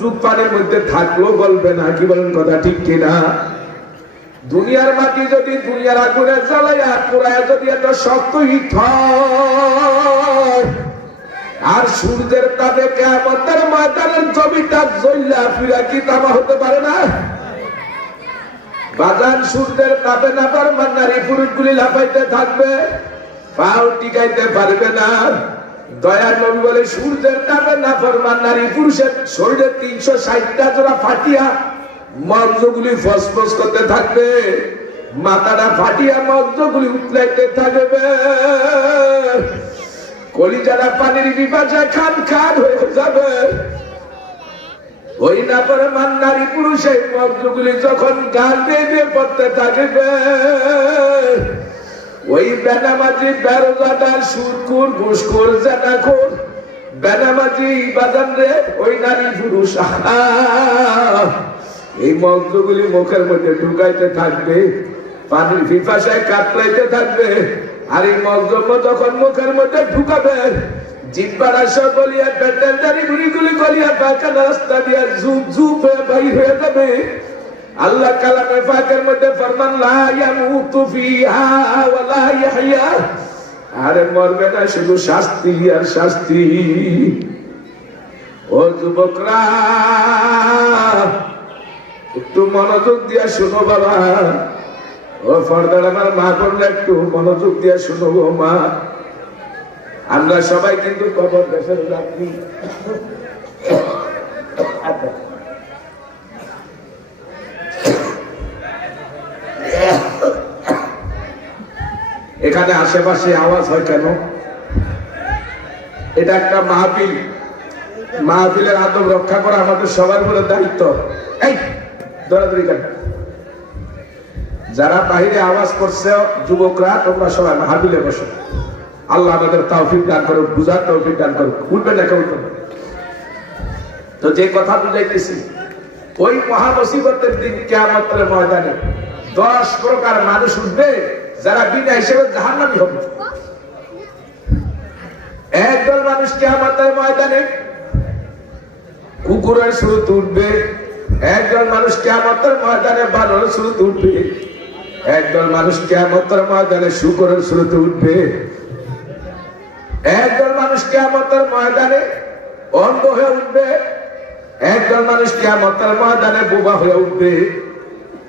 যুগ পানির মধ্যে থাকলেও গলবে না কি বলেন কথা ঠিক কিনা? দুনিয়ার মাটি যদি দুনিয়ার আগুনে জ্বালাইয়া পুরায় যদি এত শক্ত হয়, আর সূর্যের তাপে কেমতের ময়দানের জমিটা জ্বললা ফিরা কি তামা হতে পারে না? বাগান সূর্যের তাপে না পার নারী পুরুষগুলি লাফাইতে থাকবে পাও টিকাইতে পারবে না। দয়া নবী বলে, সূর্যের না ফরমান নারী পুরুষের শরীরে তিনশো ষাটটা জোড়া ফাটিয়া মঞ্চগুলি ফসফস করতে থাকবে। মাথাটা ফাটিয়া মঞ্চগুলি উতলাইতে থাকবে। কলিজারা পানির বিপাশা খান খান হয়ে যাবে। ওই না পরে মান নারী পুরুষ এই মন্ত্রগুলি যখন গান দিয়ে পড়তে থাকবে ওই বেনামাজি বেরোজাদার সুরকুর, ঘুষখোর জানাখোর বেনামাজি বাজান রে, ওই নারী পুরুষ। এই মন্ত্রগুলি মুখের মধ্যে ঢুকাইতে থাকবে, পানির পিপাসায় কাতরাইতে থাকবে, আর এই মন্ত্র যখন মুখের মধ্যে ঢুকাবে, জিব্বারা সব গলিয়া পেটের দাড়ি গুলি গলিয়া পায়খানা রাস্তা দিয়া ঝুপ ঝুপ হয়ে বাইর হয়ে যাবে। আল্লাহ কালামে ফাঁকের মধ্যে ফরমান, লা ইয়ামুতু ফিহা আরে মরবে না, শুধু শাস্তি আর শাস্তি। ও যুবকরা, একটু মনোযোগ দিয়া শুনো বাবা। ও ফর্দার, আমার মা বললে একটু মনোযোগ দিয়া শুনো গো মা। আমরা সবাই কিন্তু কবর দেশের যাত্রী এখানে আশেপাশে আওয়াজ হয় কেন? এটা একটা মাহফিল। মাহফিলের আদব রক্ষা করা আমাদের সবার বলে দায়িত্ব। এই, দৌড়াদৌড়ি কেন? যারা বাহিরে আওয়াজ করছে, যুবকরা, তোমরা সবাই মাহফিলে বসো। আল্লাহ আমাদের তৌফিক দান করো বুঝার তৌফিক দান করো উঠবে না কেউ তো যে কথা বুঝাইতেছি, ওই মহামসিবতের দিন কেমতের ময়দানে দশ প্রকার মানুষ উঠবে যারা বিনা হিসেবে জাহান্নামি হবে। একদল মানুষ কেমতের ময়দানে কুকুরের স্রোত উঠবে, একদল মানুষ কেমতের ময়দানে বানরের স্রোত উঠবে, একদল মানুষ কেমতের ময়দানে শুকরের স্রোত উঠবে। একদল মানুষ কেমতের ময়দানে অন্ধ হয়ে উঠবে, একদল মানুষ কেমতের ময়দানে বোবা হয়ে উঠবে।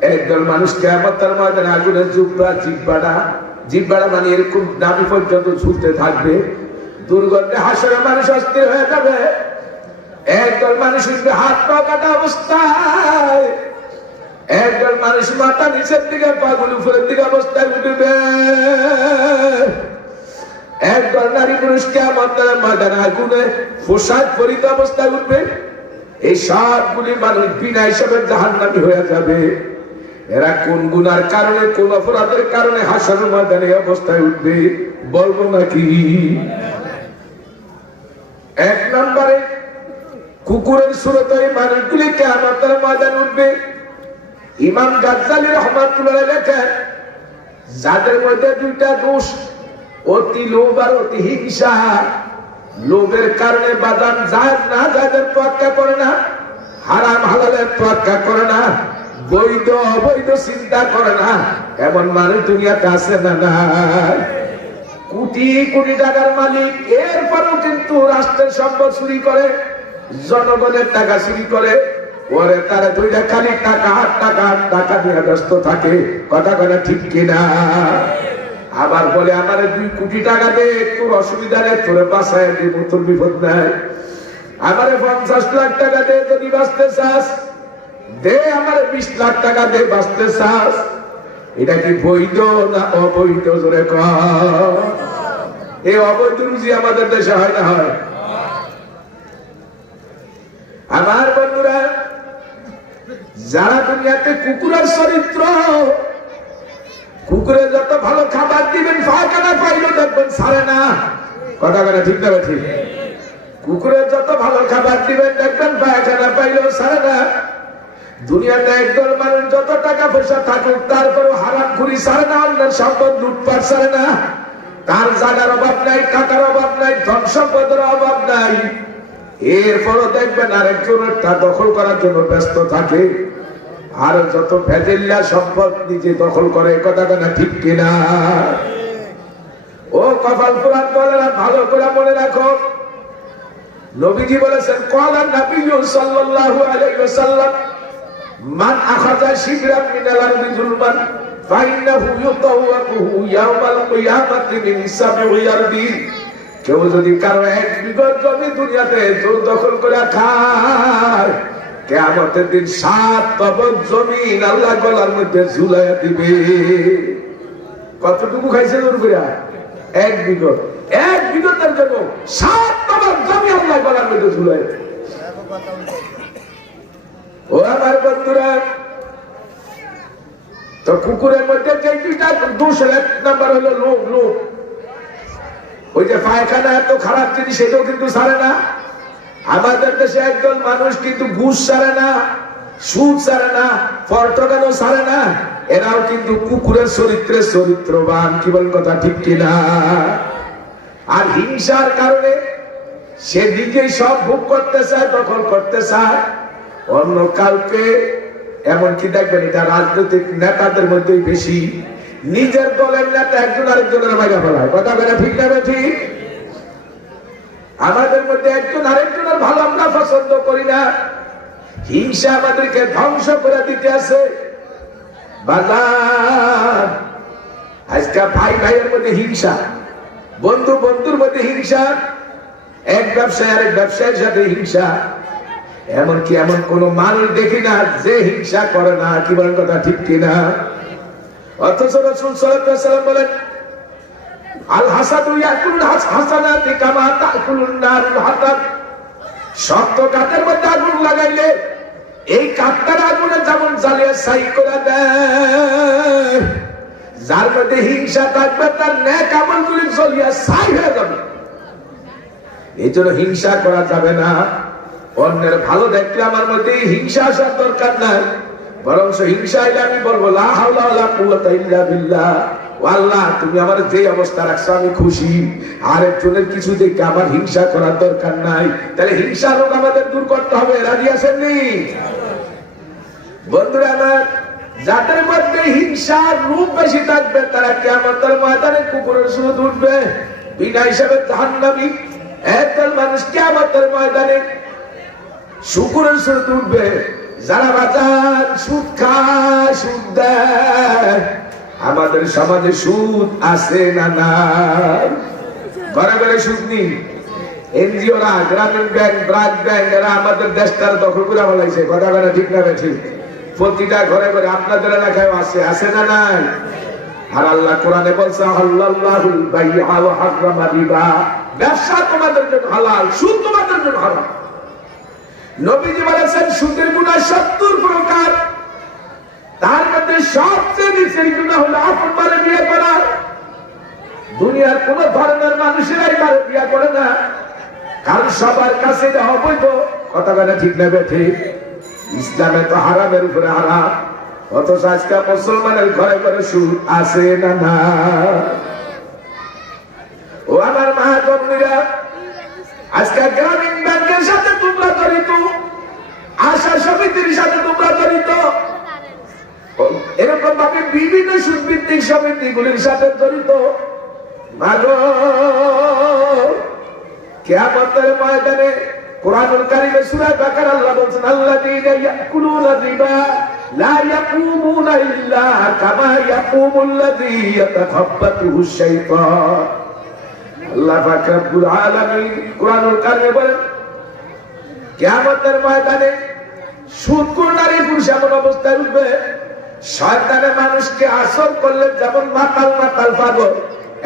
একদল মানুষ কেমতের ময়দানে আগুনের জুব্বা জিব্বাড়া জিব্বাড়া মানে এরকম দাবি পর্যন্ত ঝুলতে থাকবে। দুর্গন্ধে হাসরে মানুষ অস্থির হয়ে যাবে। একদল মানুষ উঠবে, হাত পা কাটা অবস্থায়। একদল মানুষ মাথা নিচের দিকে পাগুল উপরের দিকে অবস্থায় উঠবে। একদল নারী পুরুষ কেমতের ময়দানে আগুনে পোশাক পরিত অবস্থায় উঠবে। এই সবগুলি মানুষ বিনা হিসাবে জাহান্নামি হয়ে যাবে। এরা কোন গুনার কারণে, কোন অপরাধের কারণে হাসার ময়দানে অবস্থায় উঠবে, বলব নাকি? এক নম্বরে, কুকুরের সুরত এই মানুষগুলি কেমতের ময়দান উঠবে। ইমাম গাজ্জালি রহমাতুল্লাহ লেখেন, যাদের মধ্যে দুইটা দোষ, অতি লোভ আর অতি হিংসা। লোভের কারণে বাদাম যায় না যাদের তোয়াক্কা করে না, হারাম হালালের তোয়াক্কা করে না। বৈধ, অবৈধ চিন্তা করে না। এমন মানুষ দুনিয়াতে আছে না না কোটি কোটি টাকার মালিক। এরপরেও কিন্তু রাষ্ট্রের সম্পদ চুরি করে, জনগণের টাকা চুরি করে। ওরে তারা দুইটা খালি টাকা, হাত টাকা হাত টাকা নিয়ে ব্যস্ত থাকে। কথা কথা ঠিক কিনা? আবার বলে, আমার দুই কোটি টাকা দে, তোর অসুবিধা নেই, তোর বাসায় দিব, তোর বিপদ নাই। আমারে পঞ্চাশ লাখ টাকা দে, যদি বাঁচতে চাস দে আমার বিশ লাখ টাকা দে, বাঁচতে চাস। এটা কি বৈধ না অবৈধ? জোরে এই অবৈধ রুজি আমাদের দেশে হয় না হয়? আমার বন্ধুরা, যারা দুনিয়াতে কুকুরের চরিত্র কুকুরে যত ভালো খাবার দিবেন, ফাঁকানা পাইলো দেখবেন সারে না। কথা কথা ঠিক না ঠিক কুকুরের যত ভালো খাবার দিবেন, দেখবেন পায়খানা পাইলেও সারে না। দুনিয়াতে মানুষ যত টাকা পয়সা থাকুক, তারপরও হারাম খুরি সারে না, অন্যের সম্পদ লুটপাট সারে না। তার জায়গার অভাব নাই, টাকার অভাব নাই, ধন সম্পদের অভাব নাই। এরপরও দেখবেন আরেকজনের তা দখল করার জন্য ব্যস্ত থাকে। আর যত ফেজিল্লা সম্পদ নিজে দখল করে, এ কথা না ঠিক কিনা? ও কপাল পুরাণ বলেরা, ভালো করে মনে রাখো। নবীজি বলেছেন কলার নবী সাল্লাল্লাহু আলাইহি ওয়াসাল্লাম মান আখাযা শিবরান মিনাল যুলমান ফাইন্নাহু ইউতাওয়াকুহু ইয়াওমাল কিয়ামাতি মিন সাবঈ আরদি। কেউ যদি কারও এক বিগত জমি দুনিয়াতে জোর দখল করে খায়, কেয়ামতের দিন সাত তবক জমিন আল্লাহ গলার মধ্যে ঝুলাইয়া দিবে। কতটুকু খাইছে জোর করে এক বিগত এক বিগতের জন্য সাত তবক জমি আল্লাহ গলার মধ্যে ঝুলাইয়া। ও আমার বন্ধুরা, তো কুকুরের মধ্যে যে দুইটা নাম্বার হলো লোভ লোভ ওই যে পায়খানা এত খারাপ জিনিস সেটাও কিন্তু সারে না। আমাদের দেশে একজন মানুষ কিন্তু ঘুষ সারে না, সুদ সারে না পর্টগানও সারে না, এরাও কিন্তু কুকুরের চরিত্রের চরিত্রবান, কি বলেন কথা ঠিক কিনা? আর হিংসার কারণে সে নিজেই সব ভোগ করতে চায়, দখল করতে চায়। অন্য কাউকে এমনকি দেখবেন এটা রাজনৈতিক নেতাদের মধ্যেই বেশি। নিজের দলের নেতা একজন আরেকজনের মাইরা ফেলায়। কথা বেড়া ঠিক না ঠিক আমাদের মধ্যে একজন আরেকজনের ভালো আমরা পছন্দ করি না। হিংসা আমাদেরকে ধ্বংস করে দিতে আছে। আজকে ভাই ভাইয়ের মধ্যে হিংসা, বন্ধু বন্ধুর মধ্যে হিংসা, এক ব্যবসায় আরেক ব্যবসায়ের সাথে হিংসা। এমনকি এমন কোন মানুষ দেখি না যে হিংসা করে না, কি বলেন কথা ঠিক কিনা? অথচ রসুল সাল্লাম বলেন শক্ত মধ্যে আগুন লাগাইলে এই দেয়, যার হিংসা থাকবে, তার হয়ে যাবে। এই জন্য হিংসা করা যাবে না। অন্যের ভালো দেখলে আমার মধ্যে হিংসা আসার দরকার নাই। বরং হিংসা এলে আমি বলব আল্লাহ, তুমি আমার যে অবস্থা রাখছো আমি খুশি। আর একজনের কিছু দেখে আমার হিংসা করার দরকার নাই। তাহলে হিংসা রোগ আমাদের দূর করতে হবে, রাজি আসেননি বন্ধুরা আমার, যাদের মধ্যে হিংসার রূপ বেশি থাকবে, তারা কেমন ময়দানে কুকুরের সুদ উঠবে। বিনা হিসাবে জাহান্নামী, একদল মানুষ কেমন ময়দানে শুকুরের সুদ উঠবে যারা বাজার সুদ খায়, সুদ দেয়। আমাদের সমাজে সুদ আছে না না ঘরে ঘরে সুদ নেই। এনজিওরা, গ্রামীণ ব্যাংক, ব্রাক ব্যাংক, এরা আমাদের দেশটার দখল করে বলাইছে কথা কথা ঠিক না ঠিক। প্রতিটা ঘরে ঘরে আপনাদের এলাকায় আছে আছে না নাই? আর আল্লাহ কোরআনে বলছে আল্লাহুল বাইআ ওয়া হারামা রিবা। ব্যবসা তোমাদের জন্য হালাল, সুদ তোমাদের জন্য হারাম। নবীজি বলেছেন, সুদের গুণা সত্তর প্রকার। তার মধ্যে সবচেয়ে নিচের গুণা হলো আপন বারে বিয়ে করা। দুনিয়ার কোন ধরনের মানুষেরাই বারে বিয়ে করে না। কারণ সবার কাছে এটা অবৈধ। কথা কথা ঠিক নেবে ঠিক ইসলামে তো হারামের উপরে হারাম। অথচ আজকে মুসলমানের ঘরে ঘরে সুদ আছে না না? ও আমার মা জন্মীরা আজকে গ্রামীণ ব্যাংকের সাথে জড়িত। আশা সমিতির সাথে তোমরা জড়িত। এরকম ভাবে বিভিন্ন সুদভিত্তিক সমিতিগুলির সাথে জড়িত। মাগো কেয়ামতের ময়দানে কোরআনুল কারিমে সূরা বাকারা আল্লাহ বলছেন আল্লাযীনা ইয়াকুলুনা রিবা লা ইয়াকুমুনা ইল্লা কামা ইয়াকুমুল্লাযী ইয়াতাখাব্বাতুহু শাইতান আল্লাহ পাক রব্বুল আলামিন কোরআনুল কারিমে বলেন কিয়ামতের ময়দানে সুদখোর নারী পুরুষ এমন অবস্থায় উঠবে, শয়তানে মানুষকে আসর করলে যেমন মাতাল মাতাল পাগল,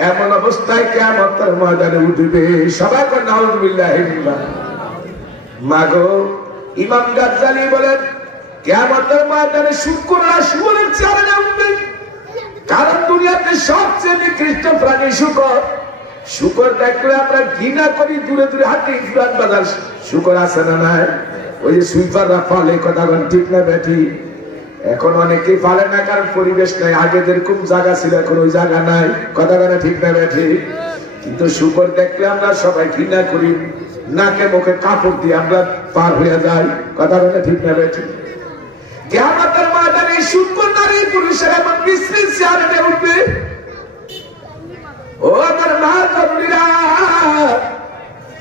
এমন অবস্থায় কিয়ামতের ময়দানে উঠবে। সবাই নাউজুবিল্লাহ মাগো, ইমাম গাজ্জালি বলেন, কিয়ামতের ময়দানে শুকররা শুকরের চেহারা উঠবে। কারণ দুনিয়াতে সবচেয়ে নিকৃষ্ট প্রাণী শুকর। শুকর দেখলে আমরা ঘৃণা করি, দূরে দূরে হাতে ইফরান বাজার। শুকর আছে না নাই? ওই যে সুইপাররা ফলে কথা বলেন, ঠিক না বেঠি? এখন অনেকেই পারে না, কারণ পরিবেশ নাই। আগে যেরকম জায়গা ছিল, এখন ওই জায়গা নাই। কথা বলে ঠিক না বেঠি? কিন্তু শুকর দেখলে আমরা সবাই ঘৃণা করি। নাকে মুখে কাপড় দিয়ে আমরা পার হয়ে যাই। কথা বলে ঠিক না বেঠি? কেয়ামতের ময়দানে সুন্দর নারী পুরুষের এমন মিশ্রিত চেয়ারে উঠবে? ও আমার মা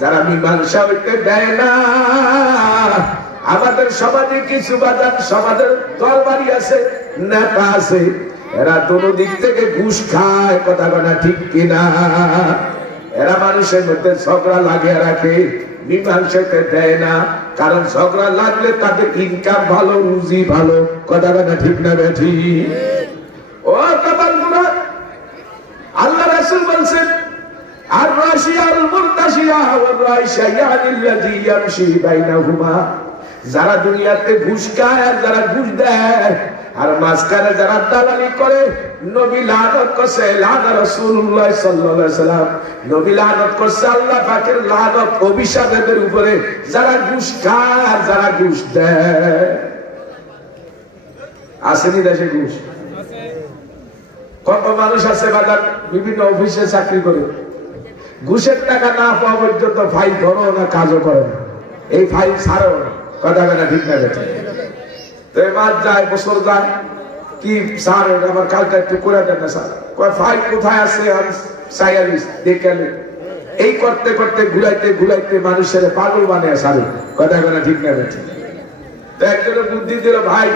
যারা মীমাংসা হইতে দেয় না, আমাদের সমাজে কিছু বাজার, সমাজের দরবারি আছে, নেতা আছে, এরা দোনো দিক থেকে ঘুষ খায়, কথা কথা ঠিক কিনা? এরা মানুষের মধ্যে ঝগড়া লাগিয়ে রাখে মীমাংসাতে দেয় না, কারণ ঝগড়া লাগলে তাদের ইনকাম ভালো, রুজি ভালো, কথা কথা ঠিক না বেঠি? ও কাবার আল্লাহ রাসূল বলছেন যারা দুনিয়াতে ঘুষ খায় আর যারা ঘুষ দেয়, আর মাঝখানে যারা দালালি করে, নবী লানত করছে লানা রাসূলুল্লাহ সাল্লাম। নবী লানত করছে আল্লাহ পাকের লানত অভিশাপ এদের উপরে। যারা ঘুষ খায় আর যারা ঘুষ দেয়। আসেনি দেশে ঘুষ? কত মানুষ আছে বাজার, বিভিন্ন অফিসে চাকরি করে। ঘুষের টাকা না পাওয়া পর্যন্ত ফাইল ধরো না, কাজও করে না। এই ফাইল ছাড়ো কথা কথা ঠিক না গেছে তো এবার যায়, বছর যায়, কি স্যার আমার কালটা একটু করে দেন না স্যার ফাইল কোথায় আছে আমি সাইয়ালিস দেখে। এই করতে করতে ঘুরাইতে ঘুরাইতে মানুষের পাগল বানিয়ে সারে কথা কথা ঠিক না গেছে তো একজনের বুদ্ধি দিল, ভাই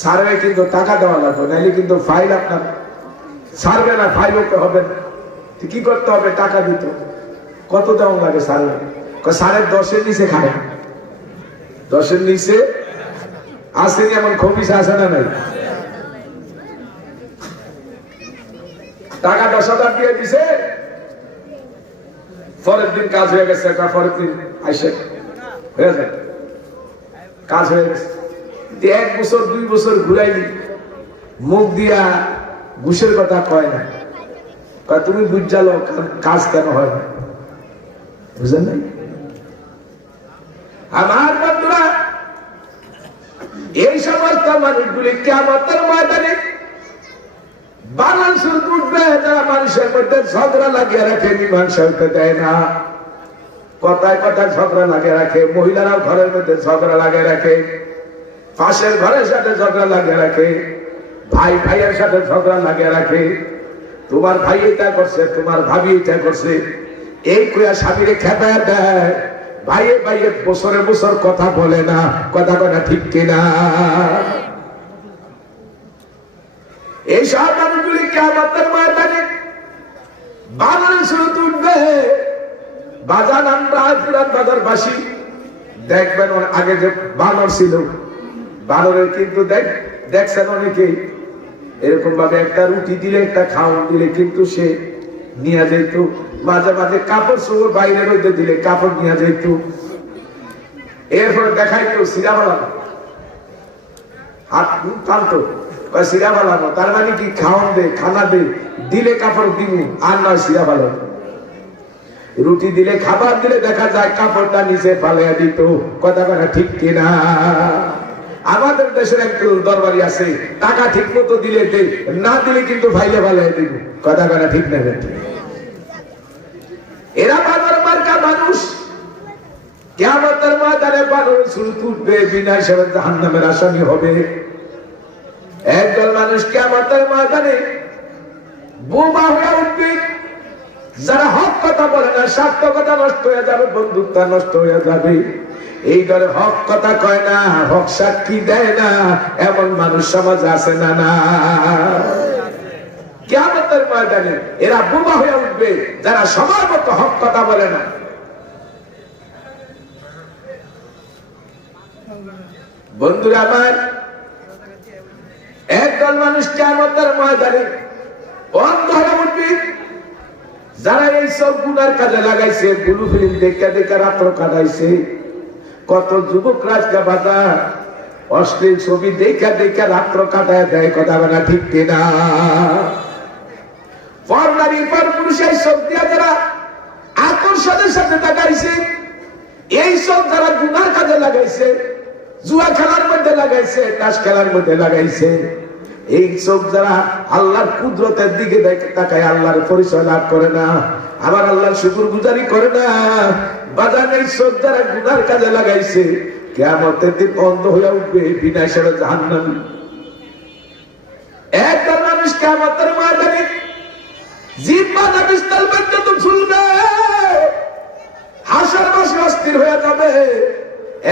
স্যারের কিন্তু টাকা দেওয়া লাগবে নাহলে কিন্তু ফাইল আপনার সারবে না ফাইল হবে না। কি করতে হবে, টাকা দিত। কত দেওয়া লাগে সারে সাড়ে দশের নিচে খায়। দশের নিচে আসেনি এমন খবিস আসে না নাই? টাকা দশ হাজার দিয়ে দিছে। পরের দিন কাজ হয়ে গেছে পরের দিন আইসে। হয়ে যায়। কাজ হয়ে গেছে। এক বছর, দুই বছর ঘুরাইলি, মুখ দিয়া ঘুষের কথা কয় না। তুমি বুঝালো কাজ কেন হয় না? বুঝলেন নাই? আমার বন্ধুরা, এই সমস্ত মানুষগুলি কেমতের ময়দানে উঠবে মানুষের মধ্যে ঝগড়া লাগিয়ে রাখে দেয় না। কথায় কথায় রাখে ঘরের মধ্যে রাখে, পাশের ঘরের সাথে রাখে ভাই ভাইয়ের সাথে রাখে। তোমার ভাই এটা করছে, তোমার ভাবি এটা করছে। এই কুয়া স্বামীরে খেপায় দেয়। ভাইয়ে ভাইয়ে বছরে বছর কথা বলে না, কথা কথা ঠিক কিনা। এই সব মানুষগুলি কেমতের ময়দানে বাজারে বাজার আমরা দেখবেন আগে যে বানর ছিল। বানরের কিন্তু দেখ দেখছেন অনেকেই। এরকম ভাবে একটা রুটি দিলে, একটা খাওয়ান দিলে, কিন্তু সে নিয়ে যেত মাঝে মাঝে কাপড় চোপড় বাইরে রইতে দিলে, কাপড় নিয়ে যেত এরপরে দেখাইতো সিরা হাত তার মানে কি খাওয়ান দে, খানা দে, দিলে কাপড় দিব আর নয় সিরা রুটি দিলে, খাবার দিলে দেখা যায় কাপড়টা নিচে পালিয়ে দিত। কথা কথা ঠিক কিনা? আমাদের দেশের একটু দরবারি আছে, টাকা ঠিক মতো দিলে না দিলে কিন্তু ভাইলে ভাইলে দিব কথা কথা ঠিক না এরা বাবার মার্কা মানুষ। কেমতের ময়দানে বানর তুলবে, বিনা হিসেবে আসামি হবে। একদল মানুষ বোমা হয়ে উঠবে। যারা হক কথা বলে না, স্বার্থ কথা নষ্ট হয়ে যাবে, বন্ধুত্ব নষ্ট হয়ে যাবে। এই দলে হক কথা কয় না, হক সাক্ষী দেয় না, এমন মানুষ সমাজ আছে না না। কেমতের ময়দানে এরা বোমা হয়ে উঠবে, যারা সবার মতো হক কথা বলে না। বন্ধুরা আমার, একদল মানুষ কেমতের ময়দানে অন্ধ হয়ে উঠবে, যারা এই সব গুনার কাজে লাগাইছে ব্লু ফিল্ম দেখে দেখে রাত্র কাটাইছে। কত যুবক রাজকা বাধা অশ্লীল ছবি দেখে দেখে রাত্র কাটায় দেয়, কথা বলা ঠিক কিনা। পর পর পুরুষ এই সব দিয়া যারা আকর্ষণের সাথে তাকাইছে, এই সব যারা গুনার কাজে লাগাইছে, জুয়া খেলার মধ্যে লাগাইছে, তাস খেলার মধ্যে লাগাইছে, এই সব যারা আল্লাহর কুদরতের দিকে তাকায়, আল্লাহর পরিচয় লাভ করে না, আবার আল্লাহর শুকুর গুজারি করে না সব যারা গুনার কাজে লাগাইছে কেমতের দিন অন্ধ হয়ে উঠবে বিনাশের জাহান্নামী। একদল মানুষ কেমতের ময়দানে জিব্বা নাবিস্তাল পর্যন্ত ঝুলবে। হাসার মাসে অস্থির হয়ে যাবে।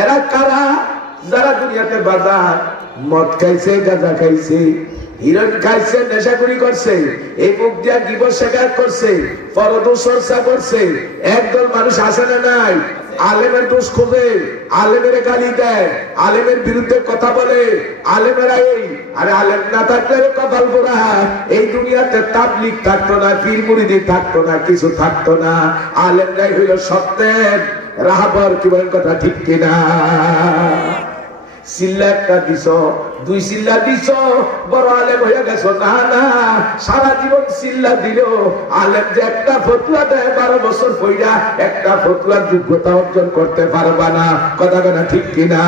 এরা কারা? যারা দুনিয়াতে বাজার, মদ খাইছে, গাঁজা খাইছে হিরণ খাইছে নেশাকুরি করছে, এই মুখ দিয়া করছে চর্চা করছে, একদল মানুষ আসে না নাই? আলেমের দোষ খোঁজে, আলেমের গালি দেয়, আলেমের বিরুদ্ধে কথা বলে, আলেমেরা এই, আরে আলেম না থাকলে কপাল পোড়া, এই দুনিয়াতে তাবলিক থাকতো না, পীর থাকতো না, কিছু থাকতো না, আলেমরাই হইল সত্যের, রাহাবর কি বলেন কথা ঠিক কিনা? একটা দুই বড় সারা জীবন যোগ্যতা অর্জন করতে পারবা না। কথা কথা ঠিক কিনা?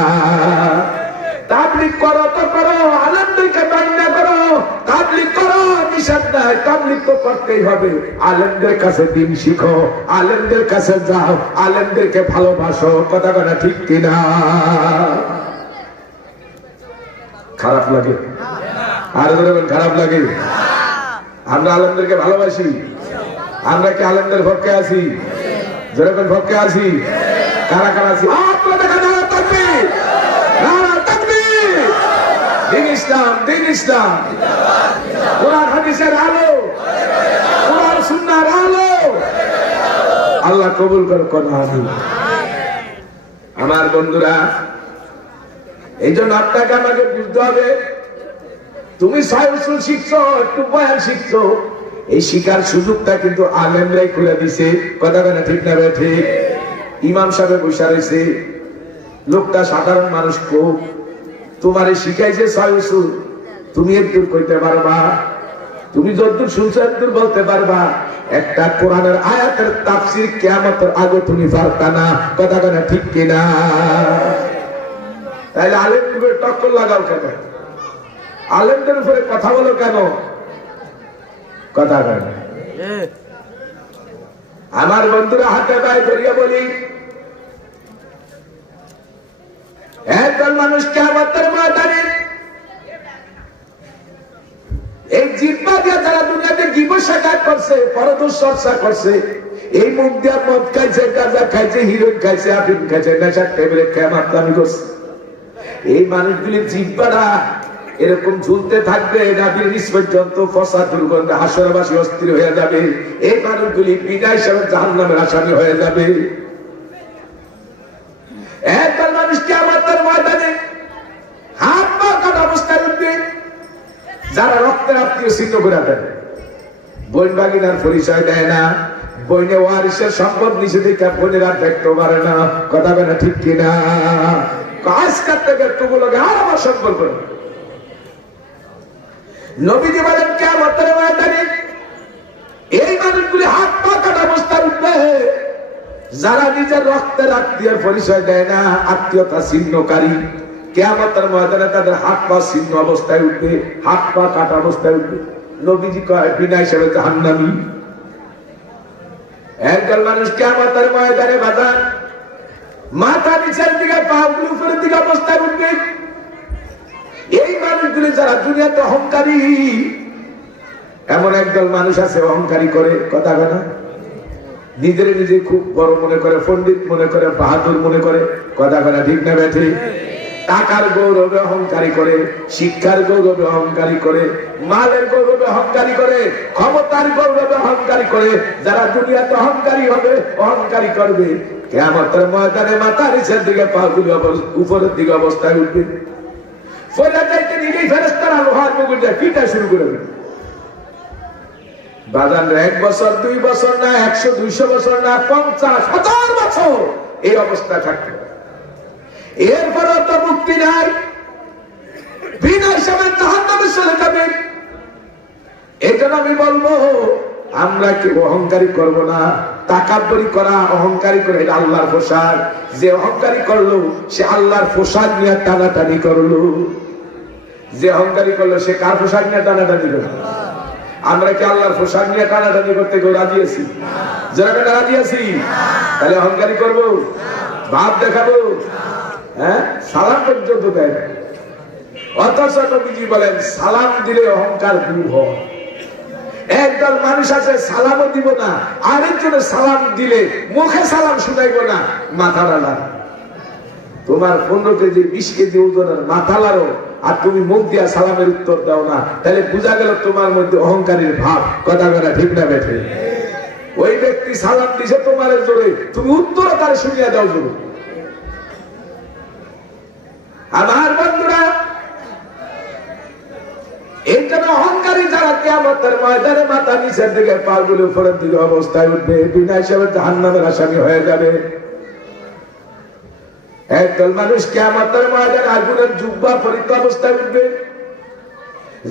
তাবলিক করো তো করো আলেমদেরকে বান্যা করো। তাবলিক করো, নিষেধ নাই তাবলিক তো করতেই হবে। আলেমদের কাছে দিন শিখো, আলেমদের কাছে যাও, আলেমদেরকে ভালোবাসো। কথা কথা ঠিক কিনা? খারাপ লাগে। আর খারাপ লাগে। আমরা আলেমদেরকে ভালোবাসি। আমরা কি আলেমদের পক্ষে আছি? যেরকম পক্ষে আছি? কারা কারা আছি? কোরআন আলো। কবুল করে আমার বন্ধুরা এই জন্য আপনাকে আমাকে বুঝতে হবে। তুমি ছয় উসুল শিখছো, একটু বয়ান শিখছো। এই শিকার সুযোগটা কিন্তু আলেমরাই খুলে দিছে। কথা কেন ঠিক না ইমাম সাহেব রয়েছে। লোকটা সাধারণ মানুষ খুব। তোমারে শিখাইছে ছয় তুমি একটু কইতে পারবা। তুমি যতদূর শুনছো একদূর বলতে পারবা। একটা কোরআনের আয়াতের তাফসির কেয়ামতের আগে তুমি পারতা না। কথা কেন ঠিক কিনা? তাইলে আলেমদের টক্কর লাগাও কেন? আলেমদের উপরে কথা বলো কেন? কথা কেন? আমার বন্ধুরা হাতে পায়ে ধরিয়া বলি একদল মানুষ কেমতের ময়দানে এই জিব্বা দিয়ে যারা দুনিয়াতে গিব সাকাত করছে পরদুর চর্চা করছে এই মুখ দিয়া মদ খাইছে গাঁজা খাইছে হিরোইন খাইছে আফিম খাইছে নেশার টেবিলে খেয়ামাত দামি করছে। এই মানুষগুলি জিব্বাটা এরকম ঝুলতে থাকবে হাসরবাসী অস্থির হয়ে যাবে। এই মানুষগুলি হিসাবে জাহান নামের আসামি হয়ে যাবে। যারা রক্তের আত্মীয় ছিন্ন করে দেয়। বোন বাগিনার পরিচয় দেয় না, বইনে ওয়ারিসের সম্পদ নিচে দিকে বোনেরা দেখতে পারে না। কথা বেনা ঠিক কিনা? আজকাল থেকে একটুগুলোকে আর আমার সম্পর্ক নবীজি বলেন ময়দানে এই মানুষগুলি হাত পা কাটা উঠবে। যারা নিজের রক্তের আত্মীয়ের পরিচয় দেয় না, আত্মীয়তা ছিন্নকারী, কেয়ামতের ময়দানে তাদের হাত পা ছিন্ন অবস্থায় উঠবে, হাত পা কাটা অবস্থায় উঠবে। নবীজি কয়, বিনা হিসেবে জাহান্নামী। একদল মানুষ কেয়ামতের ময়দানে বাজার মাথা নিচের দিকে পা গুলি উপরের দিকে অবস্থায় উঠবে। এই মানুষগুলি যারা দুনিয়াতে অহংকারী, এমন একদল মানুষ আছে, অহংকারী করে, কথা কথা নিজের নিজে খুব বড় মনে করে, পণ্ডিত মনে করে, বাহাদুর মনে করে, কথা কথা ঠিক না ব্যাঠে? টাকার গৌরবে অহংকারী করে, শিক্ষার গৌরবে অহংকারী করে, মালের গৌরবে অহংকারী করে, ক্ষমতার গৌরবে অহংকারী করে, যারা দুনিয়াতে অহংকারী হবে, অহংকারী করবে। কেমতের ময়দানে মাথা নিচের দিকে পাগুলি উপরের দিকে অবস্থায় উঠবে। নিজেই লোহার শুরু করে বাজান এক বছর, দুই বছর না, একশো, দুইশো বছর না, পঞ্চাশ হাজার বছর এই অবস্থা এরপরে তো মুক্তি নাই। বিনা হিসাবে জাহান্নামে চলে যাবেন এই আমি বলব, আমরা কি অহংকারী করব না। তাকাব্বরি করা, অহংকারী করে, এটা আল্লাহর পোশাক। যে অহংকারী করল, সে আল্লাহর পোশাক নিয়ে টানাটানি করল। যে অহংকারী করল, সে কার পোশাক নিয়ে টানাটানি করল? আমরা কি আল্লাহর পোশাক নিয়ে টানাটানি করতে কেউ রাজি আছি? যারা রাজি আছি? তাহলে অহংকারী করব? ভাব দেখাবো? হ্যাঁ? সালাম পর্যন্ত দেয় অথচ নবীজি বলেন, সালাম দিলে অহংকার দূর হয়। একদল মানুষ আছে, সালামও দিব না। আরেকজনের সালাম দিলে মুখে সালাম শুনাইব না মাথা নাড়া তোমার পনেরো কেজি, বিশ কেজি ওজনের মাথা লাড়ো আর তুমি মুখ দিয়া সালামের উত্তর দাও না। তাহলে বোঝা গেল তোমার মধ্যে অহংকারীর ভাব। কথা কথা ঠিক না বেঠে? ওই ব্যক্তি সালাম দিছে তোমার জোরে, তুমি উত্তর তার শুনিয়া দাও জোরে। আমার বন্ধুরা এই জন্য অহংকারী যারা ময়দানে মাথা নিচের দিকে দিকে অবস্থায় উঠবে বিনা হিসাবে জাহান্নামের আসামি হয়ে যাবে। একদল মানুষ কেমতের ময়দানে আগুনের পরিত অবস্থায় উঠবে।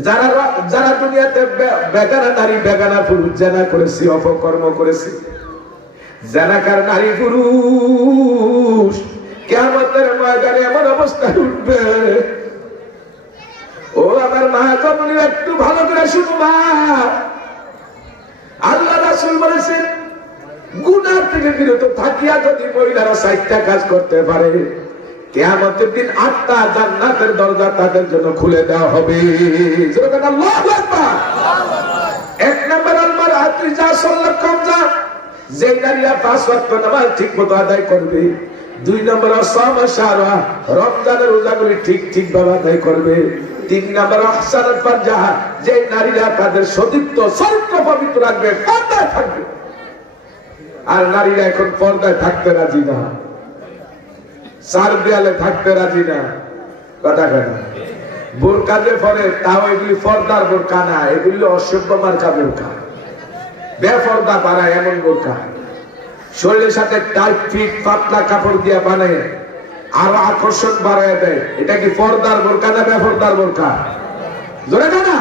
যারা যারা দুনিয়াতে বেগানা নারী, বেগানা পুরুষ, জানা করেছি, অপকর্ম করেছি, জানাকার নারী পুরুষ কেমতের ময়দানে এমন অবস্থায় উঠবে ও আমার মা জননী একটু ভালো করে শুনবা আল্লাহ রাসূল বলেছেন গুনার থেকে বিরত থাকিয়া যদি মহিলারা সাইটটা কাজ করতে পারে, কেয়ামতের দিন আটটা জান্নাতের দরজা তাদের জন্য খুলে দেওয়া হবে। এক নম্বর আলমার হাতুই যা সল্লাত কম যা। যে নারীরা পাঁচ ওয়াক্ত নামাজ ঠিক মতো আদায় করবে, দুই নম্বর অসাম রমজানের রোজাগুলি ঠিক ঠিক ভাবে আদায় করবে। তিন নম্বর আহসানাত পাঞ্জাহা যে নারীরা তাদের সতীত্ব চরিত্র পবিত্র রাখবে, পর্দায় থাকবে। আর নারীরা এখন পর্দায় থাকতে রাজি না। চার দেয়ালে থাকতে রাজি না। কথা কেন বোরকা যে পরে তাও এগুলি পর্দার বোরকা না, এগুলি অসভ্য মার্কা বোরকা বেপর্দা বানায় এমন বোরকা শরীরের সাথে টাইট ফিট, পাতলা কাপড় দিয়ে বানায় আরও আকর্ষণ বাড়ায় দেয়। এটা কি পর্দার বোরকা না বেপর্দার বোরকা? জোরে না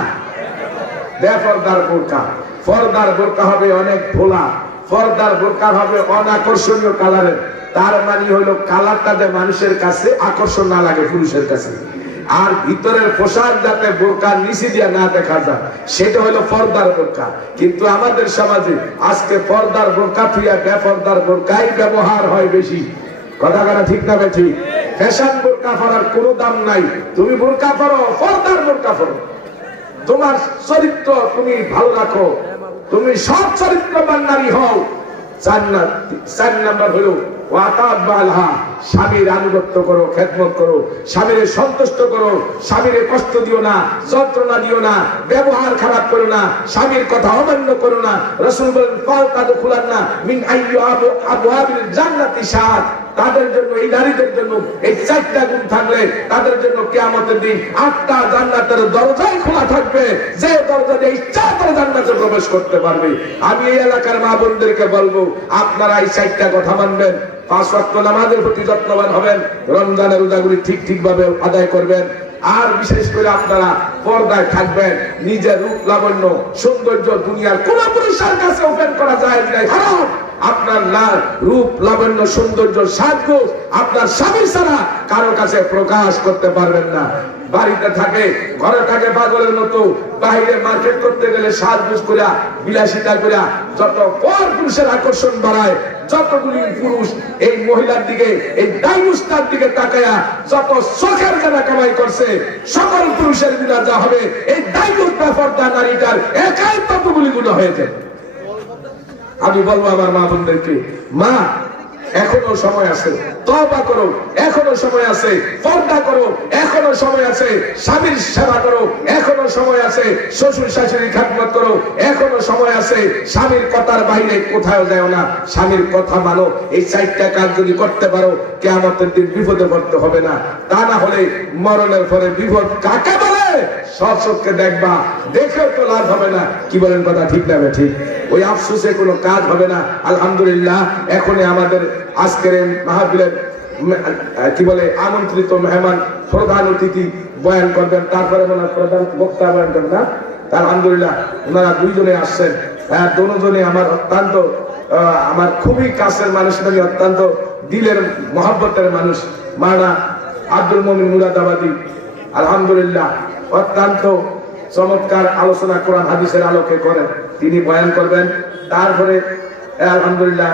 বেপর্দার বোরকা। পর্দার বোরকা হবে অনেক ভোলা। পর্দার বোরকা হবে অনাকর্ষণীয় কালারের। তার মানে হলো কালারটা যে মানুষের কাছে আকর্ষণ না লাগে, পুরুষের কাছে। আর ভিতরের পোশাক যাতে বোরকার নিচে দিয়ে না দেখা যায়, সেটা হলো পর্দার বোরকা। কিন্তু আমাদের সমাজে আজকে পর্দার বোরকা থুইয়া বেপর্দার বোরকাই ব্যবহার হয় বেশি। স্বামীর আনুগত্য করো, খেদমত করো। স্বামীর সন্তুষ্ট করো, স্বামীর কষ্ট দিও না, যন্ত্রণা দিও না, ব্যবহার খারাপ করো না, স্বামীর কথা অমান্য করো না। রসুল বলেন পাল কাদু খুলান না তাদের জন্য এই নারীদের জন্য এই চারটা গুণ থাকলে তাদের জন্য কেয়ামতের দিন আটটা জান্নাতের দরজাই খোলা থাকবে। যে দরজা দিয়ে ইচ্ছা করে জান্নাতে প্রবেশ করতে পারবে। আমি এই এলাকার মা বোনদেরকে বলব, আপনারা এই চারটা কথা মানবেন। পাঁচ নামাজের প্রতি যত্নবান হবেন, রমজানের রোজাগুলি ঠিক ঠিক ভাবে আদায় করবেন। আর বিশেষ করে আপনারা পর্দায় থাকবেন, নিজের রূপ লাবণ্য, সৌন্দর্য দুনিয়ার কোন পুরুষের কাছে ওপেন করা যায় নাই। আপনার না রূপ, লাবণ্য, সৌন্দর্য, সাজগোজ আপনার স্বামী ছাড়া কারও কাছে প্রকাশ করতে পারবেন না। বাড়িতে থাকে, ঘরে থাকে পাগলের মতো, বাইরে মার্কেট করতে গেলে সাজগোজ করিয়া, বিলাসিতা করিয়া যত পর পুরুষের আকর্ষণ বাড়ায়, যতগুলি পুরুষ এই মহিলার দিকে, এই ডাইনুস্টার দিকে তাকায়া যত চোখের জানা কামাই করছে, সকল পুরুষের বিনা যা হবে, এই ডাইনুস ব্যাপারটা নারীটার একাই ততগুলি গুলো হয়েছে আমি বলব আমার মা বোনদেরকে, মা, এখনও সময় আছে। তবা করো, এখনও সময় আছে। পর্দা করো, এখনও সময় আছে। স্বামীর সেবা করো, এখনও সময় আছে। শ্বশুর শাশুড়ি খাতমত করো, এখনও সময় আছে। স্বামীর কথার বাইরে কোথাও যায় না। স্বামীর কথা মানো। এই চারটা কাজ যদি করতে পারো কেমতের দিন বিপদে পড়তে হবে না। তা না হলে মরণের পরে বিপদ কাকে সব চোখকে দেখবা। দেখেও তো লাভ হবে না। কি বলেন কথা ঠিক না ঠিক ওই আফসোসে কোনো কাজ হবে না। আলহামদুলিল্লাহ এখনই আমাদের আজকের এই মাহফিলের মে- আহ, কি বলে আমন্ত্রিত মেহমান প্রধান অতিথি বয়ান করবেন। তারপরে মনে প্রধান বক্তা বয়ান করবেন না? আলহামদুলিল্লাহ ওনারা দুইজনে আসছেন। হ্যাঁ দুজনে আমার অত্যন্ত আমার খুবই কাছের মানুষ নাকি অত্যন্ত দিলের মহাব্বতের মানুষ। মারা আব্দুল মমিন মুরাদাবাদী। আলহামদুলিল্লাহ অত্যন্ত চমৎকার আলোচনা কোরআন হাদিসের আলোকে করেন। তিনি বয়ান করবেন তারপরে আলহামদুলিল্লাহ